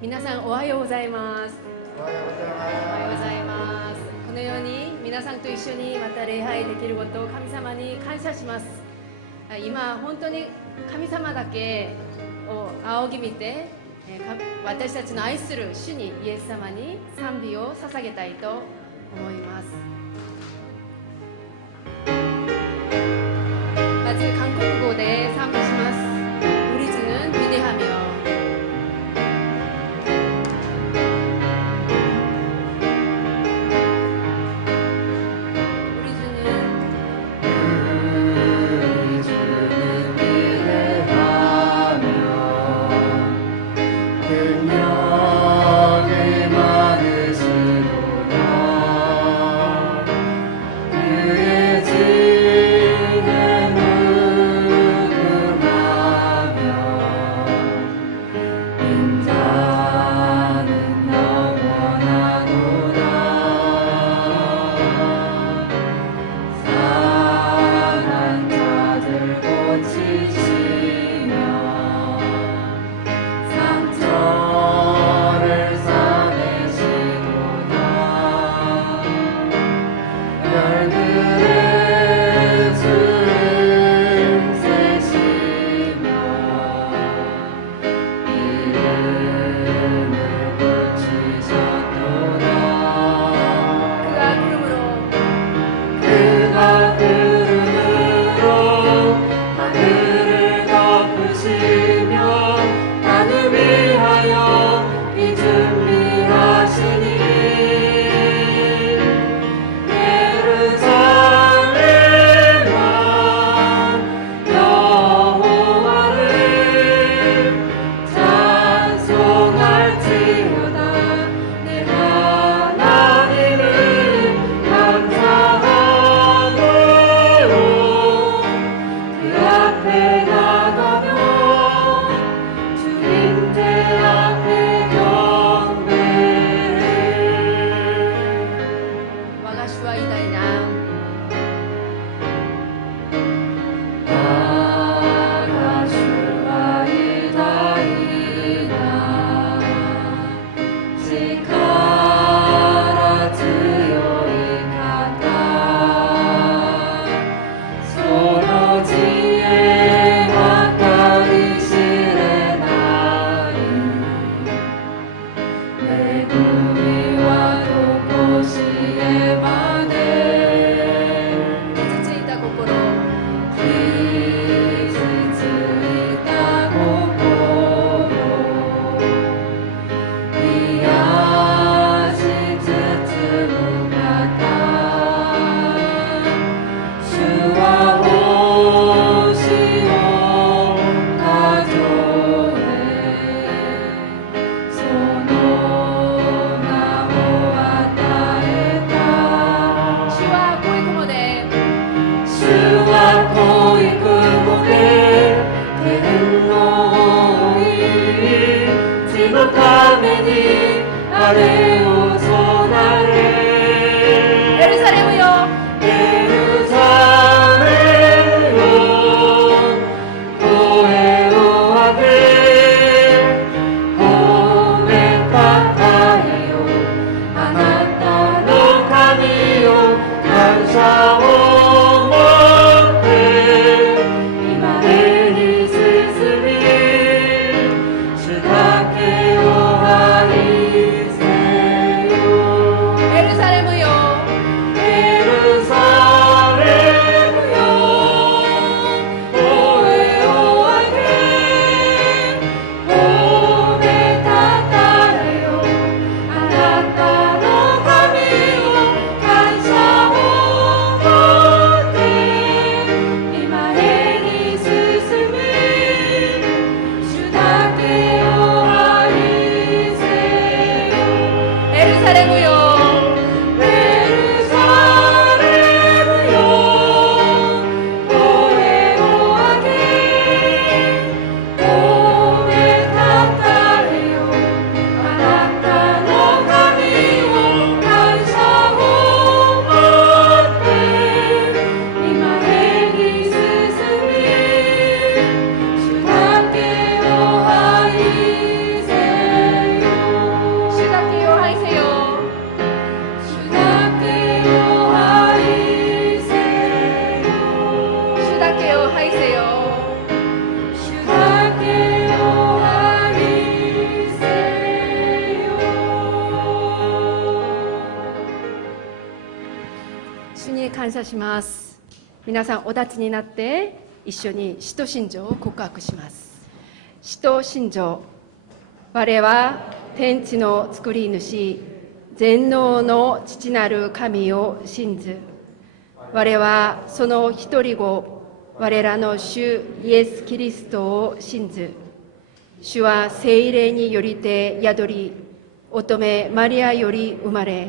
皆さんおはようございます。おはようございます。おはようございます。このように皆さんと一緒にまた礼拝できることを神様に感謝します。今本当に神様だけを仰ぎ見て、私たちの愛する主にイエス様に賛美を捧げたいと思います。まず韓国語で賛美します。우리주는위대하며 주께 오愛せ感謝します。皆さんお立ちになって一緒に使徒信条を告白します。使徒信条。我は天地の作り主、全能の父なる神を信ず。我はその一人子、我らの主イエス・キリストを信ず。主は聖霊によりて宿り、乙女マリアより生まれ、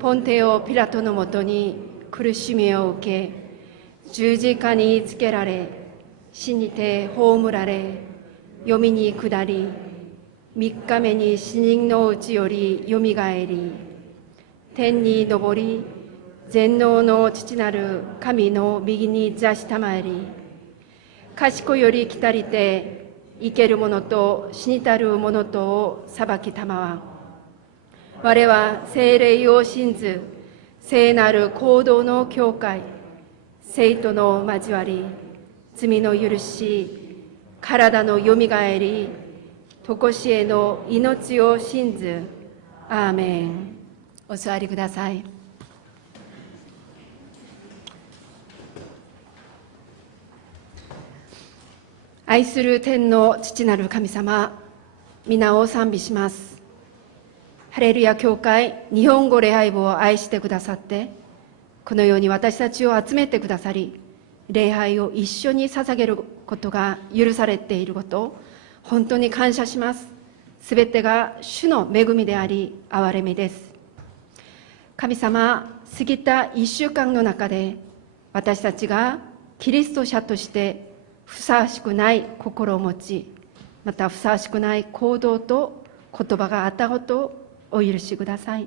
ポンテオ・ピラトのもとに苦しみを受け、十字架につけられ、死にて葬られ、読みに下り、三日目に死人のうちよりよみがえり、天に昇り、全能の父なる神の右に座したまえり、賢より来たりて、生ける者と死にたる者とを裁きたまわ。我は聖霊を信ず、聖なる行動の教会、聖徒の交わり、罪の許し、体のよみがえり、とこしえの命を信ず。アーメン。お座りください。愛する天の父なる神様、皆を賛美します。ハレルヤ教会日本語礼拝部を愛してくださって、このように私たちを集めてくださり、礼拝を一緒に捧げることが許されていることを本当に感謝します。すべてが主の恵みであり、憐れみです。神様、過ぎた一週間の中で、私たちがキリスト者としてふさわしくない心を持ち、またふさわしくない行動と言葉があったことをお許しください。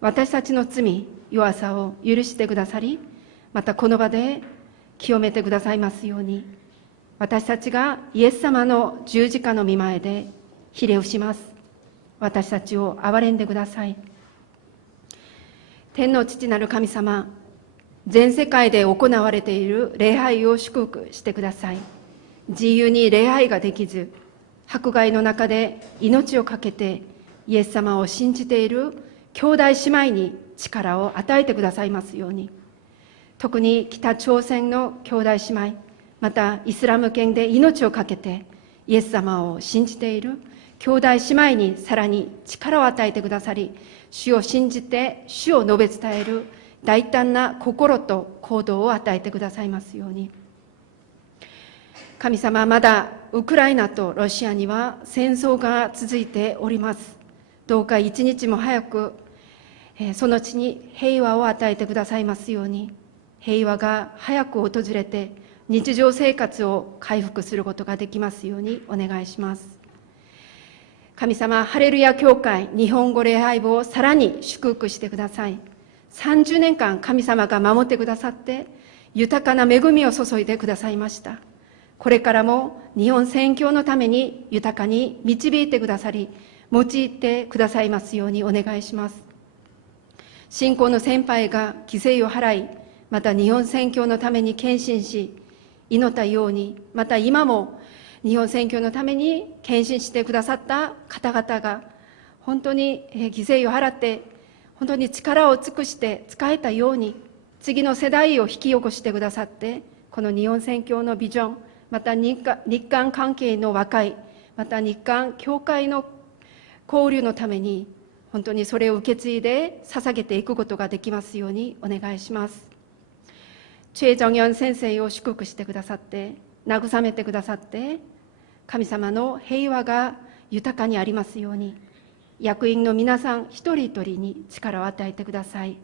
私たちの罪、弱さを許してくださり、またこの場で清めてくださいますように、私たちがイエス様の十字架の御前でひれ伏します。私たちを憐れんでください。天の父なる神様、全世界で行われている礼拝を祝福してください。自由に礼拝ができず、迫害の中で命を懸けてイエス様を信じている兄弟姉妹に力を与えてくださいますように、特に北朝鮮の兄弟姉妹、またイスラム圏で命を懸けてイエス様を信じている兄弟姉妹にさらに力を与えてくださり、主を信じて主を述べ伝える大胆な心と行動を与えてくださいますように。神様、まだウクライナとロシアには戦争が続いております。どうか一日も早くその地に平和を与えてくださいますように、平和が早く訪れて日常生活を回復することができますようにお願いします。神様、ハレルヤ教会日本語礼拝部をさらに祝福してください。30年間神様が守ってくださって、豊かな恵みを注いでくださいました。これからも日本宣教のために豊かに導いてくださり、用いてくださいますようにお願いします。信仰の先輩が犠牲を払い、また日本宣教のために献身し、祈ったように、また今も日本宣教のために献身してくださった方々が、本当に犠牲を払って、本当に力を尽くして使えたように、次の世代を引き起こしてくださって、この日本宣教のビジョン、また日韓関係の和解、また日韓教会の交流のために、本当にそれを受け継いで捧げていくことができますようにお願いします。チェ・ジョンヨン先生を祝福してくださって、慰めてくださって、神様の平和が豊かにありますように、役員の皆さん一人一人に力を与えてください。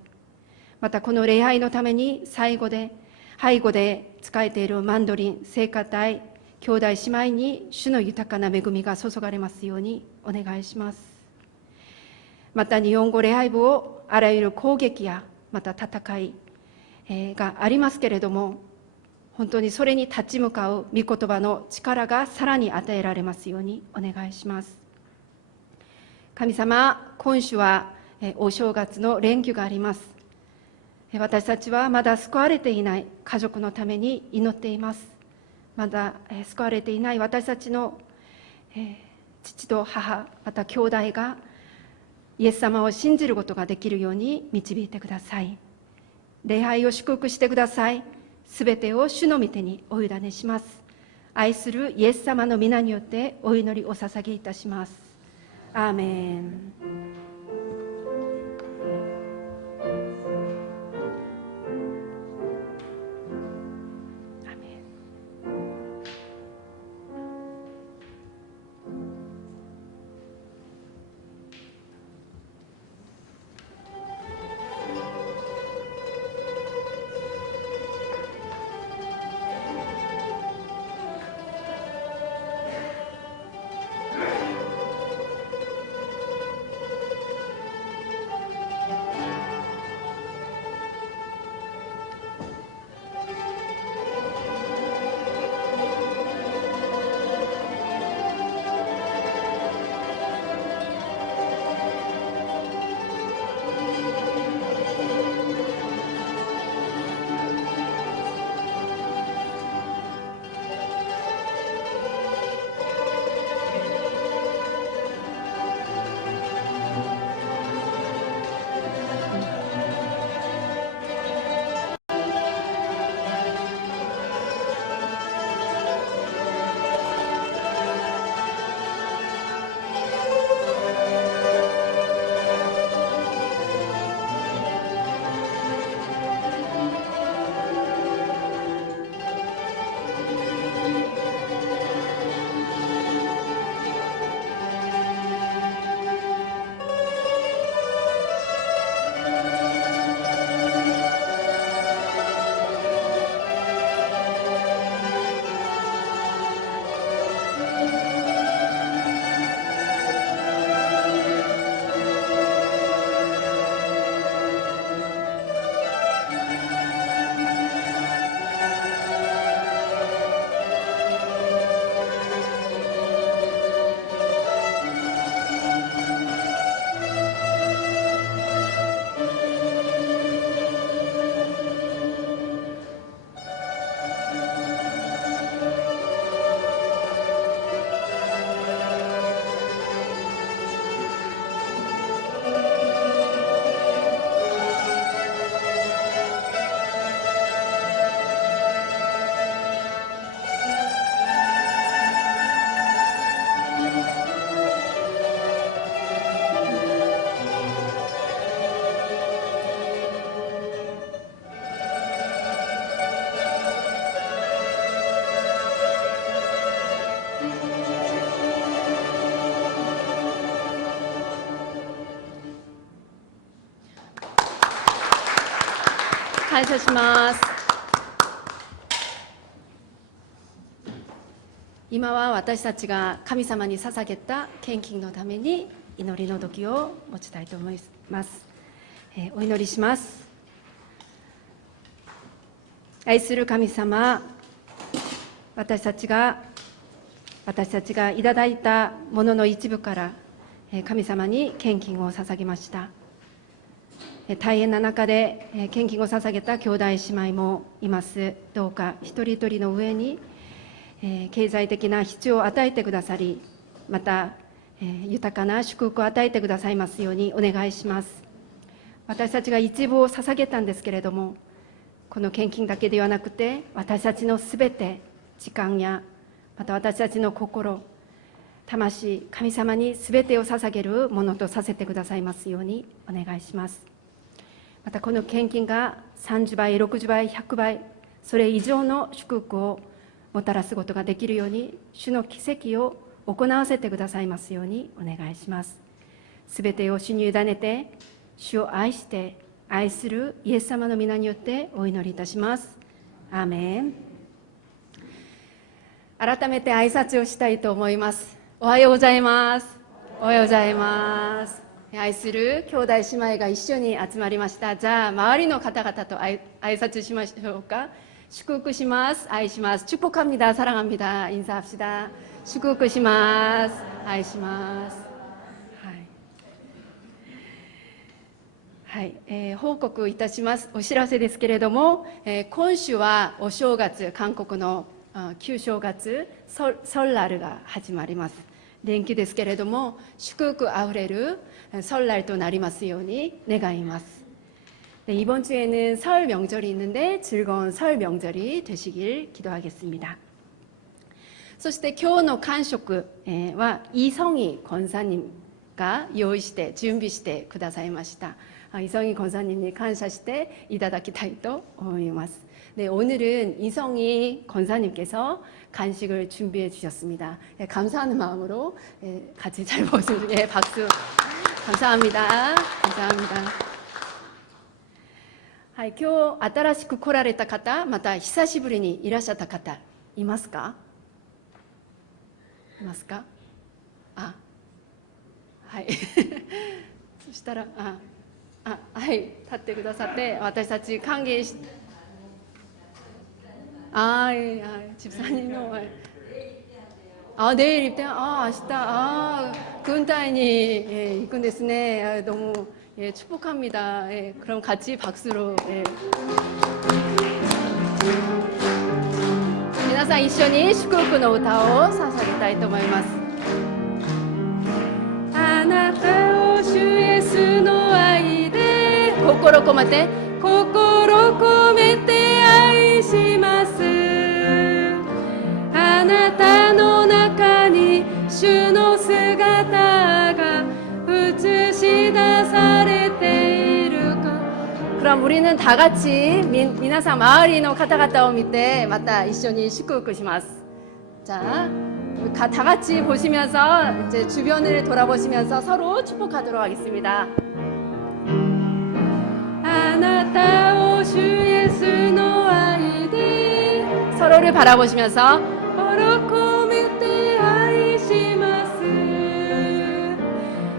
またこの礼拝のために背後で仕えているマンドリン、聖歌隊、兄弟姉妹に主の豊かな恵みが注がれますようにお願いします。また日本語礼拝部をあらゆる攻撃やまた戦いがありますけれども、本当にそれに立ち向かう御言葉の力がさらに与えられますようにお願いします。神様、今週はお正月の連休があります。私たちはまだ救われていない家族のために祈っています。まだ救われていない私たちの父と母、また兄弟がイエス様を信じることができるように導いてください。礼拝を祝福してください。すべてを主の御手にお委ねします。愛するイエス様の皆によってお祈りお捧げいたします。アーメン。感謝します。今は私たちが神様に捧げた献金のために祈りの時を持ちたいと思います。お祈りします。愛する神様、私たちがいただいたものの一部から神様に献金を捧げました。大変な中で献金を捧げた兄弟姉妹もいます。どうか一人一人の上に経済的な必要を与えてくださり、また豊かな祝福を与えてくださいますようにお願いします。私たちが一部を捧げたんですけれども、この献金だけではなくて、私たちのすべて、時間やまた私たちの心、魂、神様にすべてを捧げるものとさせてくださいますようにお願いします。またこの献金が30倍、60倍、100倍、それ以上の祝福をもたらすことができるように、主の奇跡を行わせてくださいますようにお願いします。すべてを主に委ねて、主を愛して愛するイエス様の皆によってお祈りいたします。アーメン。改めて挨拶をしたいと思います。おはようございます。おはようございます。愛する兄弟姉妹が一緒に集まりました。じゃあ周りの方々と挨拶しましょうか。祝福します。愛します。축복합니다。사랑합니다。인사합시다。祝福します。愛します。はい、報告いたします。お知らせですけれども、今週はお正月、韓国の旧正月、설날が始まります。連休ですけれども、祝福あふれる설날となりますように願います。 네, 이번 주에는 설 명절이 있는데 즐거운 설 명절이 되시길 기도하겠습니다. そして今日の間食はイ・ソギ권사님が用意して準備してくださいました。イ・ソギ권사님に感謝していただきたいと思います。네, 오늘은 이성희 권사님께서 간식을 준비해 주셨습니다. 감사하는 마음으로 같이 잘 먹었습니다. 박수. 감사합니다. 감사합니다. はい、今日新しく来られた方、また久しぶりにいらっしゃった方いますか？いますか？あ、はい。そしたらはい、立ってくださって私たち歓迎し집사님도 내일 입대 아시다 군단이 입군ですね 너무 축복합니다. 그럼 같이 박수로皆さん一緒に祝福の歌を捧げたいと思います。あなたを主イエスの愛で心込めて愛します。あなたの中に主の姿が映し出されているか。그럼 우리는 다 같이皆さん 마을의方々を見てまた一緒に祝福します。 자, 다 같이 보시면서 이제 주변을 돌아보시면서 서로 축복하도록 하겠습니다. あなたを主イエスの愛で 서로를 바라보시면서心込めて愛します。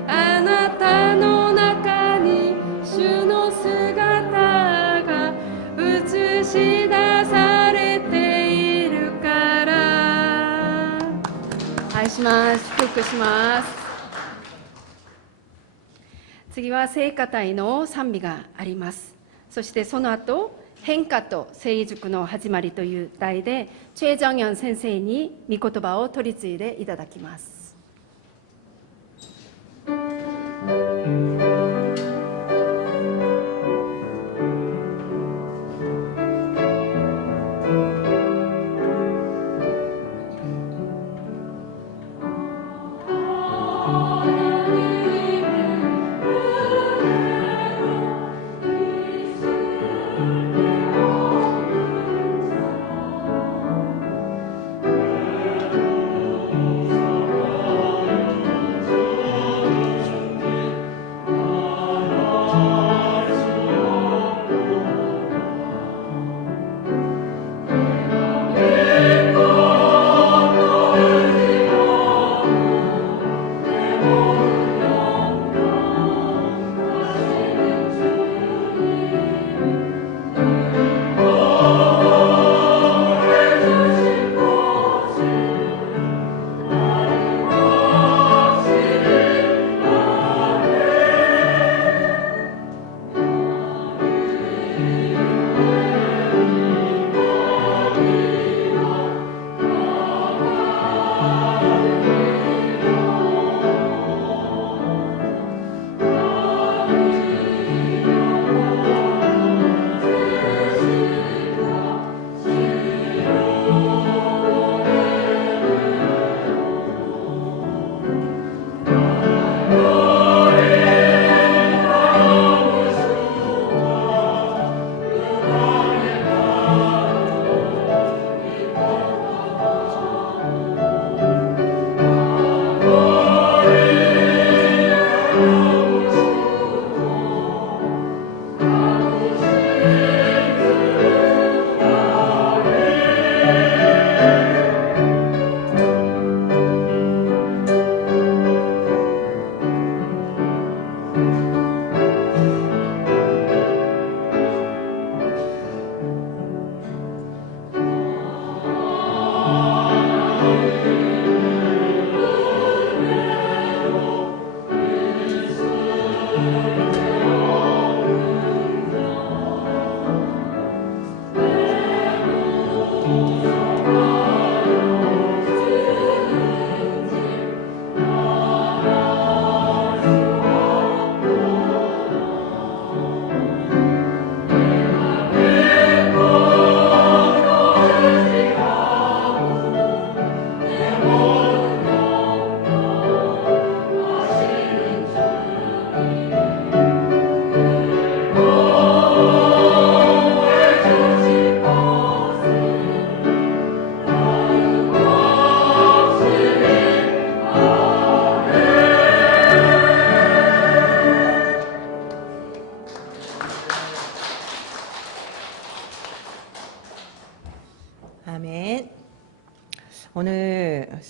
あなたの中に主の姿が映し出されているから。愛します。祝福します。次は聖歌隊の賛美があります。そしてその後変化と成熟の始まりという題でチェ・ジャンヨン先生に御言葉を取り継いでいただきます。Oh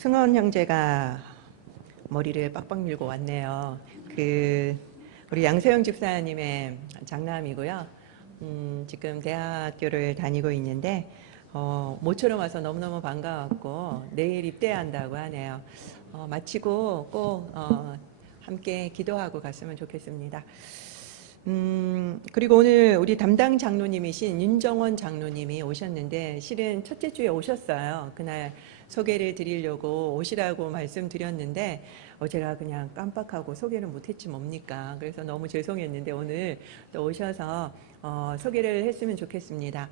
승원 형제가 머리를 빡빡 밀고 왔네요. 우리 양세형 집사님의 장남이고요. 지금 대학교를 다니고 있는데 모처럼 와서 너무너무 반가웠고 내일 입대한다고 하네요. 마치고 꼭 함께 기도하고 갔으면 좋겠습니다. 그리고 오늘 우리 담당 장로님이신 윤정원 장로님이 오셨는데 실은 첫째 주에 오셨어요. 그날 소개를 드리려고 오시라고 말씀드렸는데 제가 그냥 깜빡하고 소개를 못했지 뭡니까. 그래서 너무 죄송했는데 오늘 또 오셔서 소개를 했으면 좋겠습니다.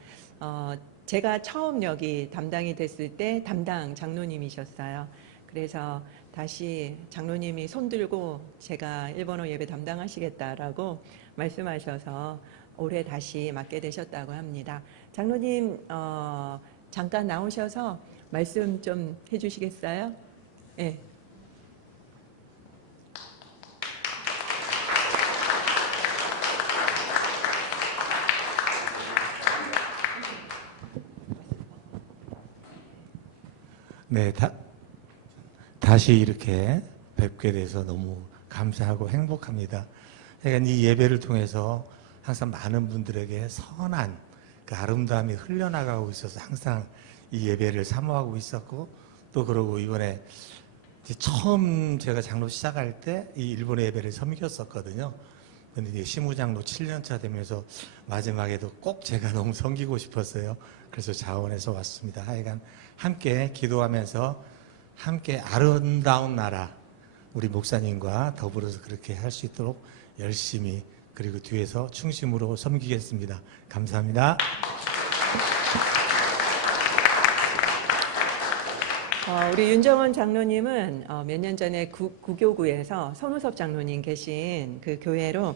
제가 처음 여기 담당이 됐을 때 담당 장로님이셨어요. 그래서 다시 장로님이 손들고 제가 일본어 예배 담당하시겠다라고 말씀하셔서 올해 다시 맡게 되셨다고 합니다. 장로님 잠깐 나오셔서 말씀 좀 해주시겠어요? 네. 네, 다시 이렇게 뵙게 돼서 너무 감사하고 행복합니다. 그러니까 이 예배를 통해서 항상 많은 분들에게 선한 그 아름다움이 흘려나가고 있어서 항상 이 예배를 사모하고 있었고, 또 그러고 이번에 이제 처음 제가 장로 시작할 때 이 일본의 예배를 섬겼었거든요. 근데 이제 시무장로 7년차 되면서 마지막에도 꼭 제가 너무 섬기고 싶었어요. 그래서 자원해서 왔습니다. 하여간 함께 기도하면서 함께 아름다운 나라 우리 목사님과 더불어서 그렇게 할 수 있도록 열심히 그리고 뒤에서 충심으로 섬기겠습니다. 감사합니다. 우리 윤정원 장로님은 몇 년 전에 구교구에서 손우섭 장로님 계신 그 교회로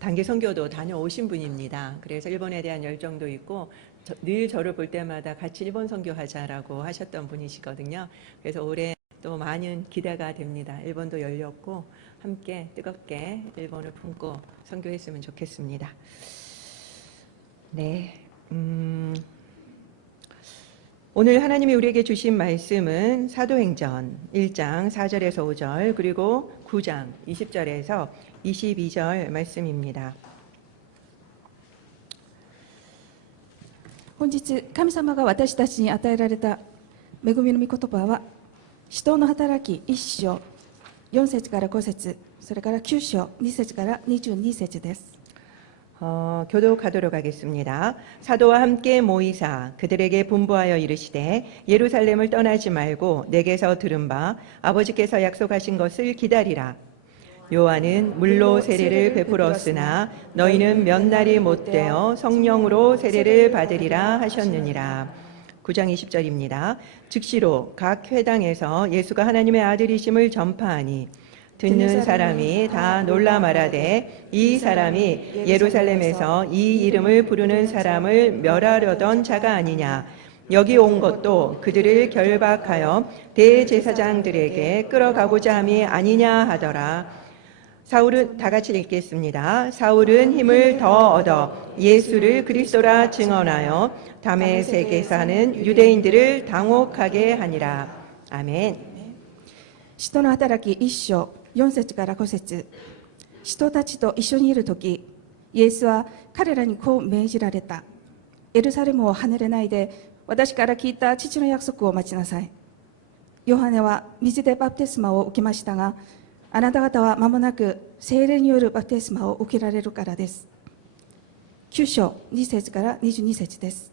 단기 선교도 다녀오신 분입니다. 그래서 일본에 대한 열정도 있고 늘 저를 볼 때마다 같이 일본 선교하자라고 하셨던 분이시거든요. 그래서 올해 또 많은 기대가 됩니다. 일본도 열렸고 함께 뜨겁게 일본을 품고 선교했으면 좋겠습니다. 네. 오늘 하나님이 우리에게 주신 말씀은 사도행전 1장 4절에서 5절 그리고 9장 20절에서 22절 말씀입니다. 本日神様が私たちに与えられた恵みの御言葉は使徒の働き1章4節から5節それから9章2節から22節です。 교독하도록 하겠습니다. 사도와 함께 모이사 그들에게 분부하여 이르시되 예루살렘을 떠나지 말고 내게서 들은 바 아버지께서 약속하신 것을 기다리라. 요한은 물로 세례를 베풀었으나 너희는 몇 날이 못되어 성령으로 세례를 받으리라 하셨느니라. 9장 20절입니다. 즉시로 각 회당에서 예수가 하나님의 아들이심을 전파하니 듣는 사람이 다 놀라 말하되 이 사람이 예루살렘에서 이 이름을 부르는 사람을 멸하려던 자가 아니냐. 여기 온 것도 그들을 결박하여 대제사장들에게 끌어가고자 함이 아니냐 하더라. 사울은 다 같이 읽겠습니다. 사울은 힘을 더 얻어 예수를 그리스도라 증언하여 다메섹에 사는 유대인들을 당혹하게 하니라. 아멘. 使徒の働き1章4節から5節使徒たちと一緒にいるとき、イエスは彼らにこう命じられた。エルサレムを離れないで、私から聞いた父の約束を待ちなさい。ヨハネは水でバプテスマを受けましたが、あなた方は間もなく聖霊によるバプテスマを受けられるからです。9章2節から22節です。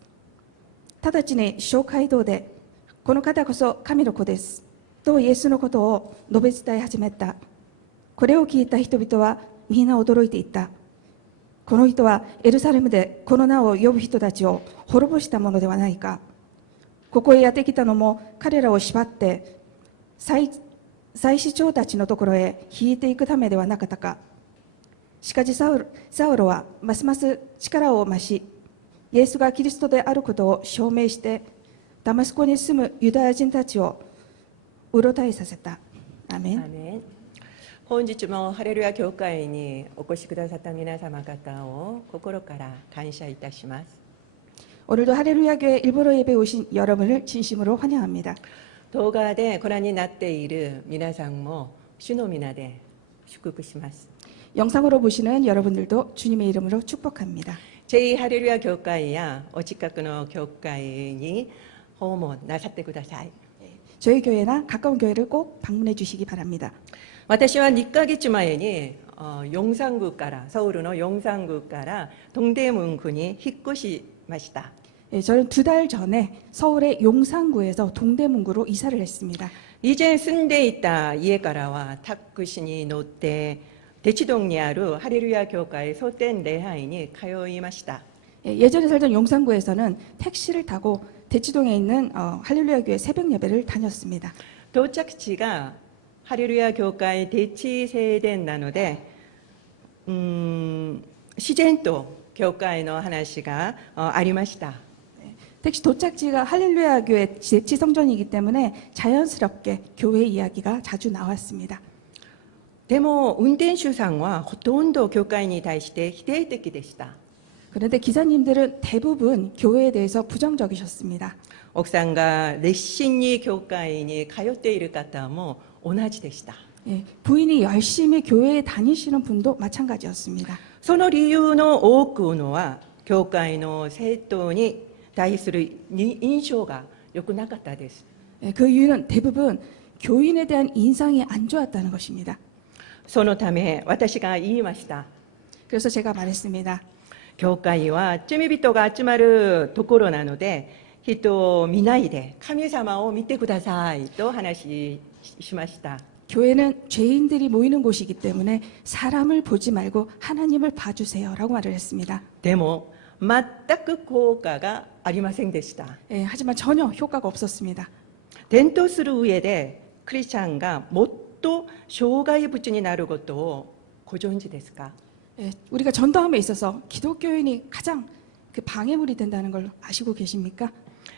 直ちに小街道で、この方こそ神の子です。とイエスのことを述べ伝え始めた。これを聞いた人々はみんな驚いていた。この人はエルサレムでこの名を呼ぶ人たちを滅ぼしたものではないか。ここへやってきたのも彼らを縛って祭司長たちのところへ引いていくためではなかったか。しかしサウロはますます力を増し、イエスがキリストであることを証明してダマスコに住むユダヤ人たちをうろたえさせた。アメン。 아멘. 本日もハレルヤ教会にお越しくださった皆様方を心から感謝いたします。 오늘도 할렐루야 교회 일본어 예배에 오신 여러분을 진심으로 환영합니다. 動画でご覧になっている皆さんも主の皆で祝福します。 영상으로 보시는 여러분들도 주님의 이름으로 축복합니다. 제2 教会やお近くの教会に訪問なさってください。 저희 교회나 가까운 교회를 꼭 방문해 주시기 바랍니다. 私は2ヶ月前に용산구から서울의 용산구から동대문구に引っ越しました。 예, 저는 2달 전에 서울의 용산구에서 동대문구로 이사를 했습니다. 以前住んでいた家からはタクシーに乗って대치 동にあるハレルヤ教会蒼天礼拝に通いました。 예, 예전에 살던 용산구에서는 택시를 타고 대치동에 있는 할렐루야 교회 새벽 예배를 다녔습니다. 到着地がハレルヤ教会대치聖殿なので自然と教会の話がありました。 택시 도착지가 할렐루야 교회 대치 성전이기 때문에 자연스럽게 교회 이야기가 자주 나왔습니다. でも運転手さんはほとんど教会に対して否定的でした。 그런데 기사님들은 대부분 교회에 대해서 부정적이셨습니다. 奥さんが熱心に教会に通っている方も同じでした。 예, 부인이 열심히 교회에 다니시는 분도 마찬가지였습니다. その理由の多くのは教会の生徒に対する印象が良くなかったです。 예, 그 이유는 대부분 교인에 대한 인상이 안 좋았다는 것입니다. そのため私が言いました。 그래서 제가 말했습니다. 教会は罪人が集まるところなので人を見ないで神様を見てくださいと話しました。 교회는 죄인들이 모이는 곳이기 때문에 사람을 보지 말고 하나님을 봐주세요라고 말을 했습니다. でも全く効果がありませんでした。 예, 하지만 전혀 효과가 없었습니다. 伝統する上でクリスチャンがもっと障害物になることをご存知ですか？ 예, 우리가 전도함에 있어서 기독교인이 가장 그 방해물이 된다는 걸 아시고 계십니까?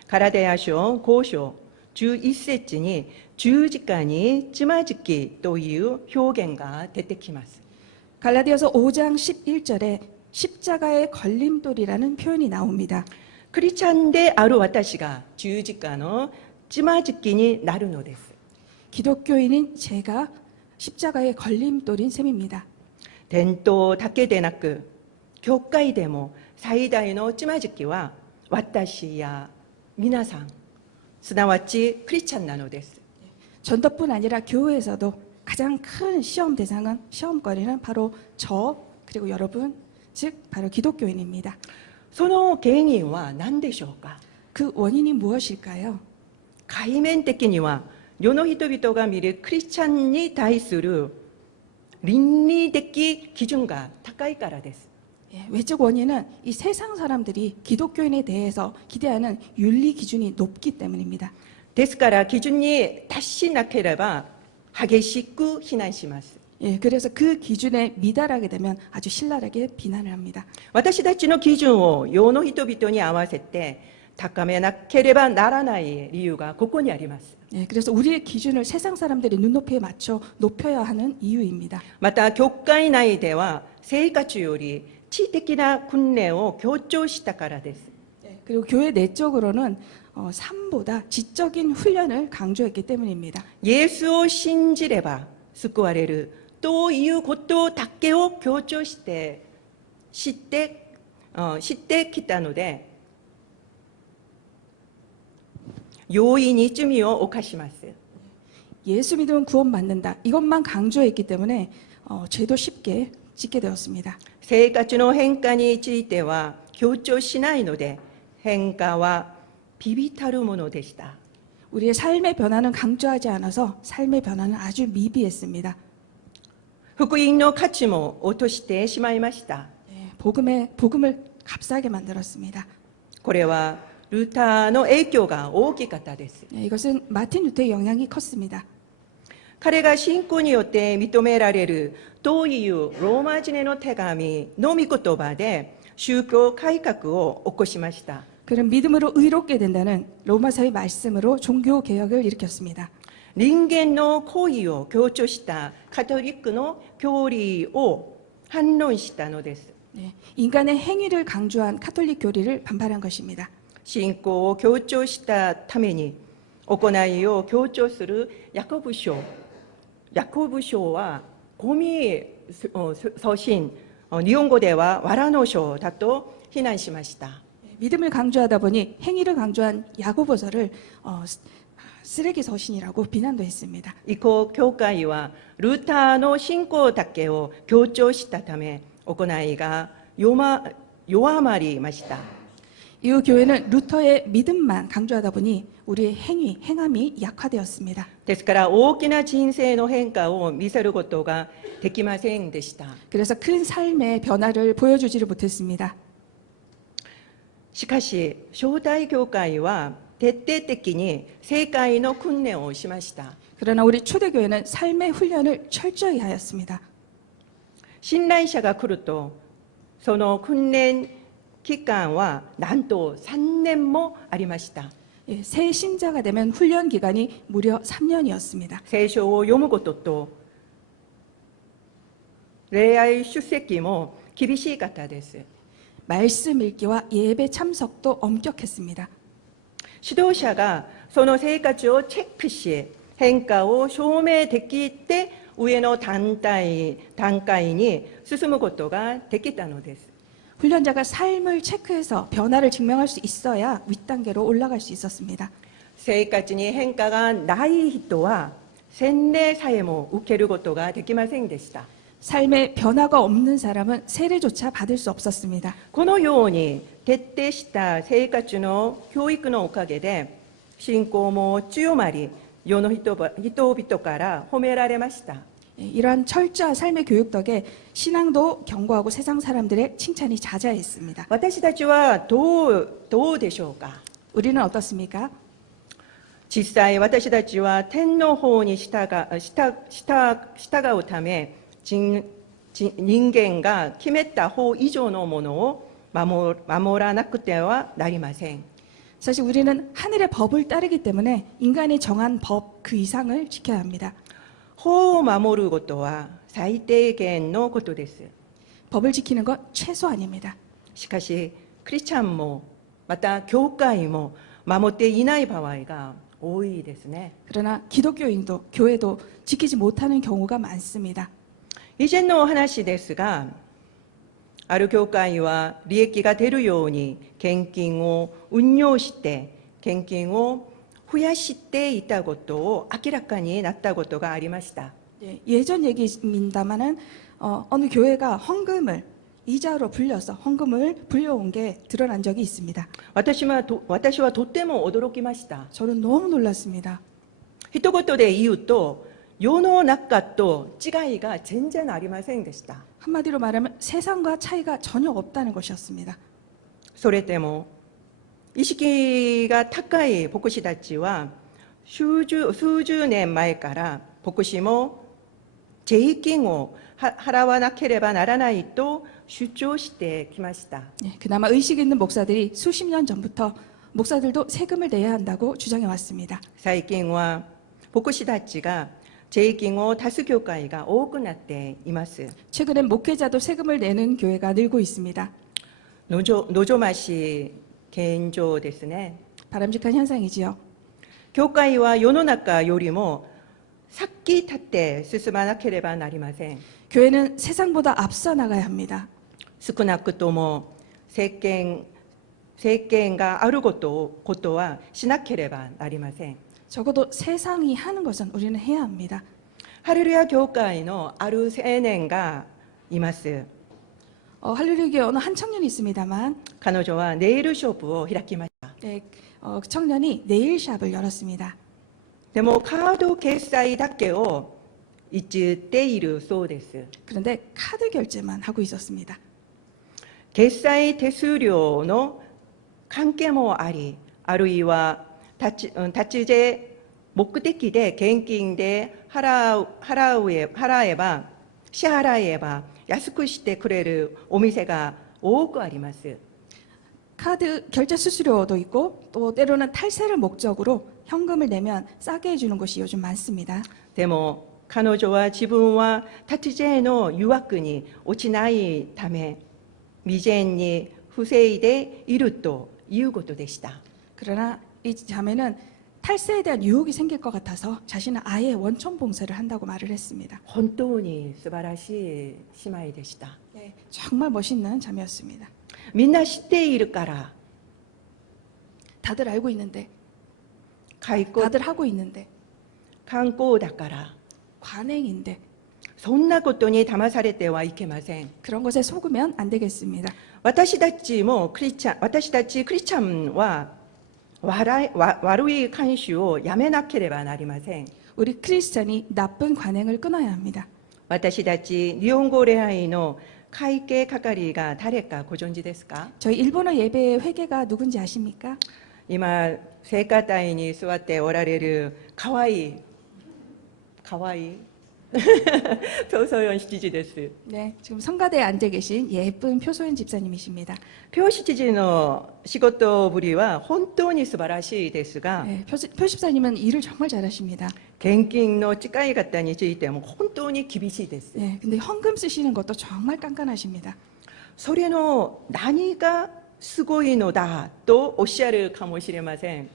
ガラテヤ書5章11節に十字架につまずきという表現が出てきます。 갈라디아서 5장 11절에 십자가의 걸림돌이라는 표현이 나옵니다. クリスチャンである私が十字架のつまずきになるのです。 기독교인인 제가 십자가의 걸림돌인 셈입니다. 伝統だけでなく教会でも最大のつまずきは私や皆さんすなわちクリスチャンなのです。 전도뿐 아니라 교회에서도 가장 큰 시험 대상은 시험거리는 바로 저 그리고 여러분 즉 바로 기독교인입니다. その原因は何でしょうか？ 그 원인이 무엇일까요? 界面的には世の人々が見るクリスチャンに対する倫理的基準が高いからです。 예, 외적 원인은 이 세상 사람들이 기독교인에 대해서 기대하는 윤리 기준이 높기 때문입니다. ですから基準に達しなければ激しく非難します。 예, 그래서 그 기준에 미달하게 되면 아주 신랄하게 비난을 합니다. 私たちの基準を世の人々に合わせて高めなければならない理由がここにあります。 예, 그래서 우리의 기준을 세상 사람들의 눈높이에 맞춰 높여야 하는 이유입니다. また教会内では生活より知的な訓練を強調したからです。 예, 그리고 교회 내적으로는 삶보다 지적인 훈련을 강조했기 때문입니다. イエスを信じれば救われるということだけを強調して知ってきたので容易に罪を犯します。 예수 믿으면 구원받는다. 이것만 강조했기 때문에 죄도 쉽게 짓게 되었습니다. 生活の変化については強調しないので変化はビビたるものでした。 우리의 삶의 변화는 강조하지 않아서 삶의 변화는 아주 미비했습니다. 福音の価値も落としてしまいました。 예, 복음을 값싸게 만들었습니다. これはルターの影響が大きかったです。 예, 이것은 마틴 루터의 영향이 컸습니다. 彼が信仰によって認められるというローマ人への手紙の御言葉で宗教改革を起こしました。 그는 믿음으로 의롭게 된다는 로마서의 말씀으로 종교 개혁을 일으켰습니다. 人間の行為を強調したカトリックの教理を反論したのです。 예, 인간의 행위를 강조한 카톨릭 교리를 반발한 것입니다. 信仰を強調したために行いを強調するヤコブ書はゴミ送信、日本語では藁の書だと非難しました。 믿음을 강조하다 보니 행위를 강조한 야고보서를 쓰레기 서신이라고 비난도 했습니다. 以降、教会はルターの信仰だけを強調したため、行いが弱まりました。 이후 교회는 루터의 믿음만 강조하다 보니 우리의 행함이 약화되었습니다. ですから大きな人生の変化を見せることができませんでした。 그래서 큰 삶의 변화를 보여주지를 못했습니다. しかし、招待教会は徹底的に正解の訓練をしました。 그러나 우리 초대교회는 삶의 훈련을 철저히 하였습니다. 信頼者が来ると、その訓練期間はなんと3年もありました。 새 신자가 되면 훈련 기간이 무려 3년이었습니다. 聖書を読むことと、礼拝出席も厳しかったです。 말씀 읽기와 예배 참석도 엄격했습니다. 指導者がその生活をチェックし、変化を証明できて、上の段階に進むことができたのです。 훈련자가 삶을 체크해서 변화를 증명할 수 있어야 윗단계로 올라갈 수 있었습니다. 生活に変化がない人は洗礼さえも受けることができませんでした。 삶에 변화가 없는 사람은 세례조차 받을 수 없었습니다. このように徹底した生活の教育のおかげで、信仰も強まり、世の人々から褒められました。 이러한 철저한 삶의 교육 덕에 신앙도 견고하고 세상 사람들의 칭찬이 자자했습니다. 私たちはどうでしょうか。 우리는 어떻습니까? 実際私たちは天の方に従うため、人間が決めた法以上のものを守らなくてはなりません。 사실 우리는 하늘의 법을 따르기 때문에 인간이 정한 법 그 이상을 지켜야 합니다. 法を守ることは最低限のことです。 법을 지키는 건 최소한입니다. しかし、クリスチャンもまた教会も守っていない場合が多いですね。 그러나 기독교인도 교회도 지키지 못하는 경우가 많습니다. 以前のお話ですが、ある教会は利益が出るように献金を運用して献金を増やしていたことを明らかになったことがありました。 예전 얘기입니다만은 어느 교회가 헌금을 이자로 불려서 헌금을 불려온 게 드러난 적이 있습니다. 私はとっても驚きました。 저는 너무 놀랐습니다. 一言で言うと、世の中と違いが全然ありませんでした。 한마디로 말하면 세상과 차이가 전혀 없다는 것이었습니다. それでも意識が高い牧師たちは数十年前から牧師も税金を払わなければならないと主張してきました。 그나마 의식 있는 목사들이 수십 년 전부터 목사들도 세금을 내야 한다고 주장해 왔습니다. 最近は牧師たちが税金を出す教会が多くなっています。 최근엔 목회자도 세금을 내는 교회가 늘고 있습니다. 望ましい現状ですね。 바람직한 현상이지요. 教会は世の中よりも先立って進まなければなりません。 교회는 세상보다 앞서 나가야 합니다. 少なくとも政権があることはしなければなりません。 적어도 세상이 하는 것은 우리는 해야 합니다. ハレルヤ教会のある青年がいます。 할렐루야 교회 어느 한 청년이 있습니다만 彼女はネイルショップを開きました。 그 청년이 네일샵을 열었습니다. でもカード決済だけをいじっているそうです。 그런데 카드 결제만 하고 있었습니다. 決済手数料の関係もあり、あるいは立ち税目的で献金で払えば安くしてくれるお店が多くあります。 카드 결제 수수료도 있고 또 때로는 탈세를 목적으로 현금을 내면 싸게 해주는 곳이 요즘 많습니다. でも彼女は自分は立ち税の誘惑に落ちないため未然に防いでいるということでした。 그러나 이 자매는 탈세에 대한 유혹이 생길 것 같아서 자신은 아예 원천 봉쇄를 한다고 말을 했습니다. 本当に素晴らしい姉妹でした。 네, 정말 멋있는 자매였습니다. みんな知っているから、 다들 알고 있는데, 開口 다들 하고 있는데, 観光だから、 관행인데 そんなことに騙されてはいけません。 그런 것에 속으면 안 되겠습니다. 私たちクリスチャンは悪い慣習をやめなければなりません。 우리 크리스찬이 나쁜 관행을 끊어야 합니다. 私たち日本語礼拝の会計係が誰かご存知ですか？ 저희 일본어 예배의 회계가 누군지 아십니까? 今聖歌隊に座っておられるかわいい표소연7時です。 네, 지금 성가대에 앉아 계신 예쁜 표소연 집사님이십니다. 표7時の仕事ぶりは本当に素晴らしいですが、 네, 표 집사님은 일을 정말 잘하십니다. 献金の使い方についても本当に厳しいです。 네, 근데 헌금 쓰시는 것도 정말 깐깐하십니다. それの何がすごいのだとおっしゃるかもしれません。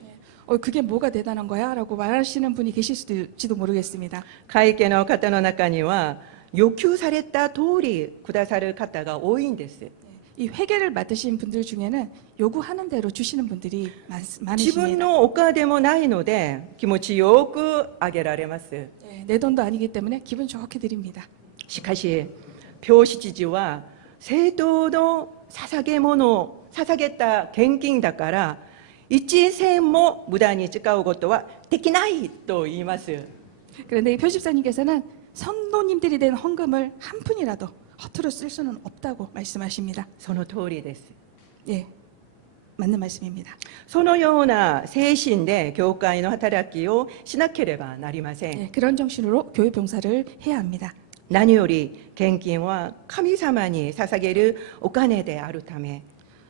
그게 뭐가 대단한 거야? 라고 말하시는 분이 계실지도 모르겠습니다. 会計の方の中には要求された通りくださる方が多いんです。 이 회계를 맡으신 분들 중에는 요구하는 대로 주시는 분들이 自分 많으십니다. のお金でもないので気持ちよくあげられます。 네, 내 돈도 아니기 때문에 기분 좋게 드립니다. しかし表七時は正当の捧げた献金だから1銭も無駄に使うことはできないと言います。 그런데 이 표집사님께서는 선도님들이 된 헌금을 한 푼이라도 허투루 쓸 수는 없다고 말씀하십니다. その通りです。 예, 맞는 말씀입니다. そのような精神で教会の働きをしなければなりません。 예, 그런 정신으로 교회 봉사를 해야 합니다. 何より献金は神様に捧げるお金であるため、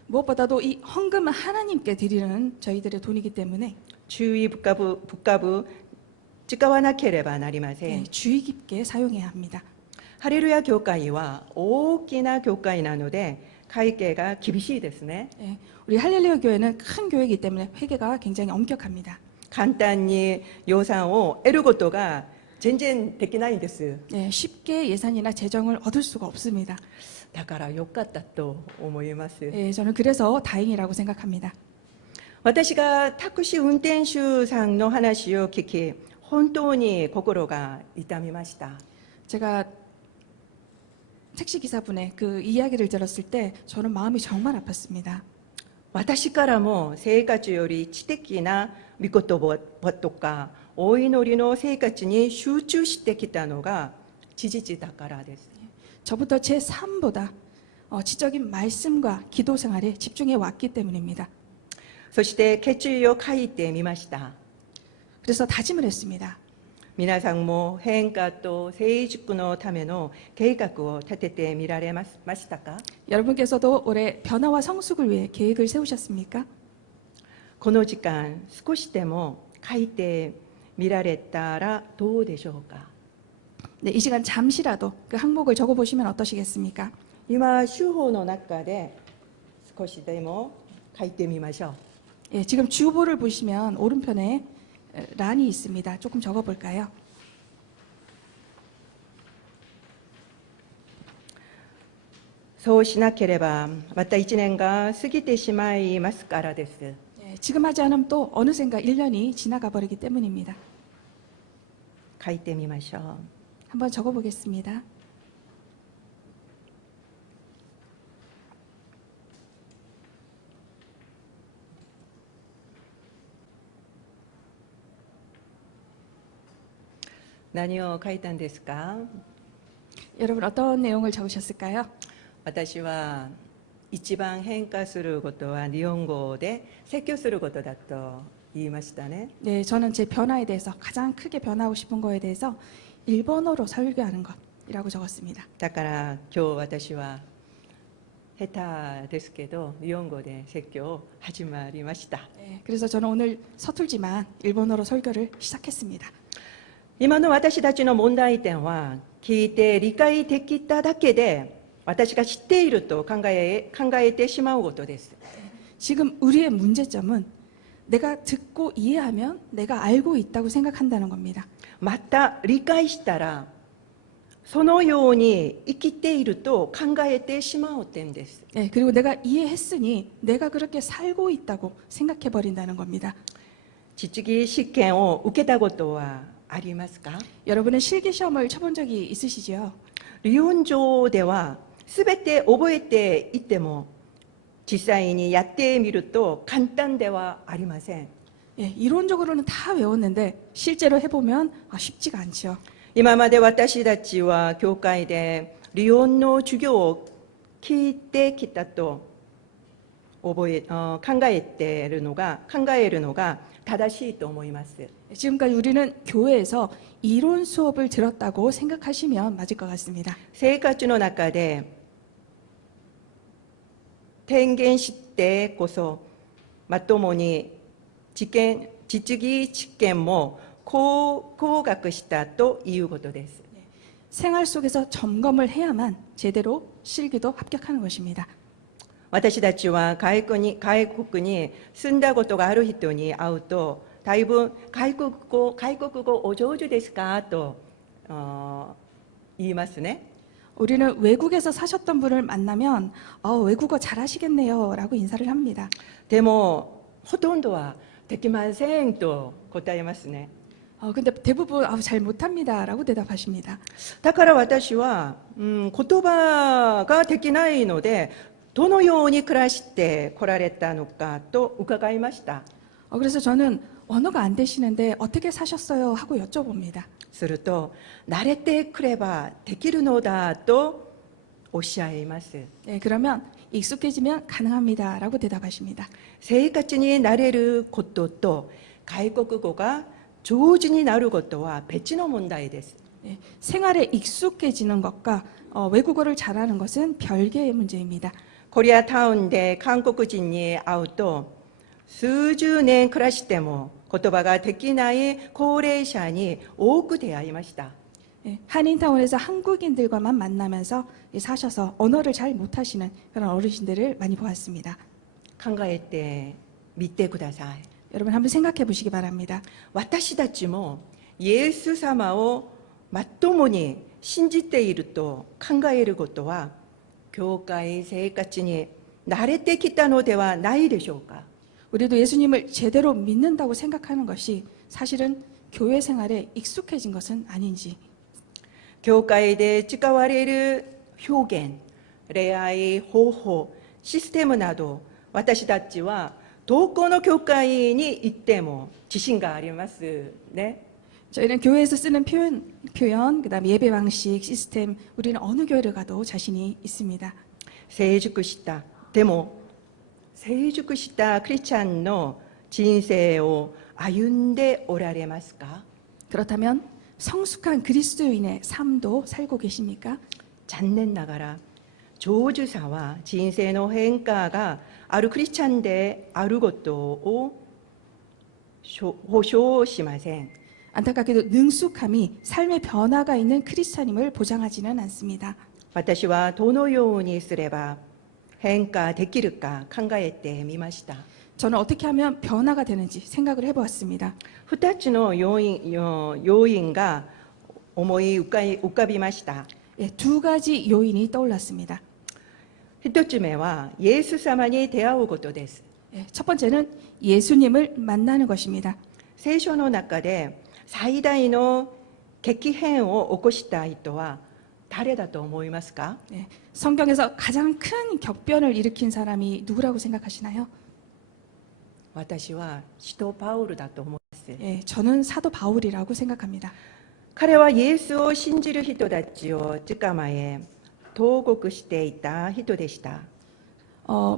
무엇보다도 이 헌금은 하나님께 드리는 저희들의 돈이기 때문에 注意深く使わなければなりませ 예, ん。 주의 깊게 사용해야 합니다. ハレルヤ教会は大きな教会なので会計が厳しいですね。 예, 우리 할렐루야 교회는 큰 교회이기 때문에 회계가 굉장히 엄격합니다. 簡単に予算を得ることが全然できないんです。 예, 쉽게 예산이나 재정을 얻을 수가 없습니다. だから良かったと思います。 예, 저는 그래서 다행이라고 생각합니다. 私がタクシー運転手さんの話を聞き、本当に心が痛みました。 제가 택시 기사분의 그 이야기를 들었을 때 저는 마음이 정말 아팠습니다. 私からも生活より知的な御言葉とかお祈りの生活に集中してきたのが事実だからです。 저부터 제 삶보다 지적인 말씀과 기도 생활에 집중해 왔기 때문입니다. そして決意を書いてみました。 그래서 다짐을 했습니다. 皆さんも変化と成熟のための計画を立ててみられましたか？ 여러분께서도 올해 변화와 성숙을 위해 계획을 세우셨습니까? この時間少しでも書いてみられたらどうでしょうか？ 네, 이 시간 잠시라도 그 항목을 적어보시면 어떠시겠습니까? 今手法の中で少しでも書いてみましょう。 예, 지금 주보를 보시면 오른편에 란이 있습니다. 조금 적어볼까요? そうしなければまた1年が過ぎてしまいますからです。 예, 지금 하지 않으면 또 어느샌가 1년이 지나가 버리기 때문입니다. 書いてみましょう。 한번 적어보겠습니다.何を書いたんですか？ 여러분 어떤 내용을 적으셨을까요? 私は一番変化することは日本語で説教することだと言いましたね。 네, 저는 제 변화에 대해서 가장 크게 변하고 싶은 거에 대해서 일본어로 설교하는 것이라고 적었습니다. だから今日私は下手ですけど日本語で説教始まりました。 네, 그래서 저는 오늘 서툴지만 일본어로 설교를 시작했습니다. 今の私たちの問題点は聞いて理解できただけで私が知っていると考えてしまうことです。 지금 우리의 문제점은 내가 듣고 이해하면 내가 알고 있다고 생각한다는 겁니다. また理解したらそのように生きていると考えてしまう点です。 예, 그리고 내가 이해했으니 내가 그렇게 살고 있다고 생각해 버린다는 겁니다. 実技試験を受けたことはありますか？ 여러분은 실기 시험을 쳐본 적이 있으시죠? 理論上では全て覚えていても実際にやってみると簡単ではありません。 예, 이론적으로는 다 외웠는데 실제로 해보면 쉽지가 않죠. 今まで私たちは教会で理論の授業を聞いてきたと考えるのが正しいと思います。 지금까지 우리는 교회에서 이론 수업을 들었다고 생각하시면 맞을 것 같습니다. 生活の中で点検してこそまともに実技試験も合格したということです。 생활 속에서 점검을 해야만 제대로 실기도 합격하는 것입니다. 私たちは外国に住んだことがある人に会うとだいぶ外国語お上手ですかと言いますね。 우리는 외국에서 사셨던 분을 만나면 외국어 잘하시겠네요 라고 인사를 합니다. でもほとんどはできませんと答えますね。 근데 대부분 잘 못합니다 라고 대답하십니다. だから私は、言葉ができないのでどのように暮らしてこられたのかと伺いました。 그래서 저는 언어가 안 되시는데 어떻게 사셨어요 하고 여쭤봅니다. すると慣れてくればできるのだとおっしゃいます。 네, 그러면 익숙해지면 가능합니다 라고 대답하십니다. 生活に慣れることと外国語が上手になることは別の問題です。 네, 생활에 익숙해지는 것과 외국어를 잘하는 것은 별개의 문제입니다. コリアタウンで韓国人に会うと数十年暮らしても言葉ができない高齢者に多く出会いました。 네, 한인타운에서 한국인들과만 만나면서 사셔서 언어를 잘 못하시는 그런 어르신들을 많이 보았습니다. 考えてみてください。 여러분 한번 생각해 보시기 바랍니다. 私たちもイエス様をまともに信じていると考えることは教会生活に慣れてきたのではないでしょうか。 우리도 예수님을 제대로 믿는다고 생각하는 것이 사실은 교회 생활에 익숙해진 것은 아닌지. 教会で使われる表現、恋愛方法、システムなど私たちはどこの教会に行っても自信がありますね。 저희는 교회에서 쓰는 표현, 그다음에 예배 방식, 시스템, 우리는 어느 교회를 가도 자신이 있습니다. 成熟したでも成熟したクリスチャンの人生を歩んでおられますか？ 그렇다면 성숙한 그리스도인의 삶도 살고 계십니까? 残念ながら成就さは人生の変化があるクリスチャンであることを保証しません。 안타깝게도 능숙함이 삶의 변화가 있는 크리스찬임을 보장하지는 않습니다. 私はどのようにすれば変化できるか考えてみました。 저는 어떻게 하면 변화가 되는지 생각을 해보았습니다. 2つの要因が思い浮かびました。 예, 두 가지 요인이 떠올랐습니다. 1つ目はイエス様に出会うことです。 예, 첫 번째는 예수님을 만나는 것입니다. 聖書の中で最大の激変を起こした人は誰だと思いますか？ 예, 성경에서 가장 큰 격변을 일으킨 사람이 누구라고 생각하시나요? 私は使徒パウルだと思います。 예, 저는 사도 바울이라고 생각합니다. 彼はイエスを信じる人たちを捕まえ投獄していた人でした。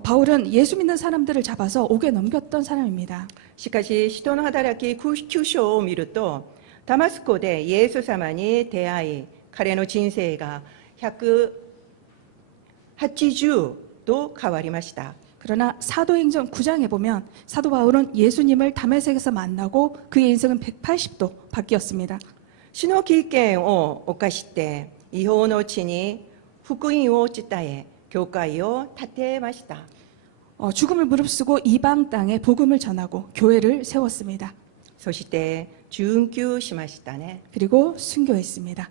바울은 예수 믿는 사람들을 잡아서 옥에 넘겼던 사람입니다. しかし使徒の働き9章を見るとダマスコでイエス様に出会い彼の人生が180度変わりました。 그러나 사도행전 9장에 보면 사도 바울은 예수님을 다메섹에서 만나고 그의 인생은 180도 바뀌었습니다. 死の経験を犯して違法の地に福音を伝え教会を建てました。 죽음을 무릅쓰고 이방 땅에 복음을 전하고 교회를 세웠습니다. そして殉教しましたね。 그리고 순교했습니다.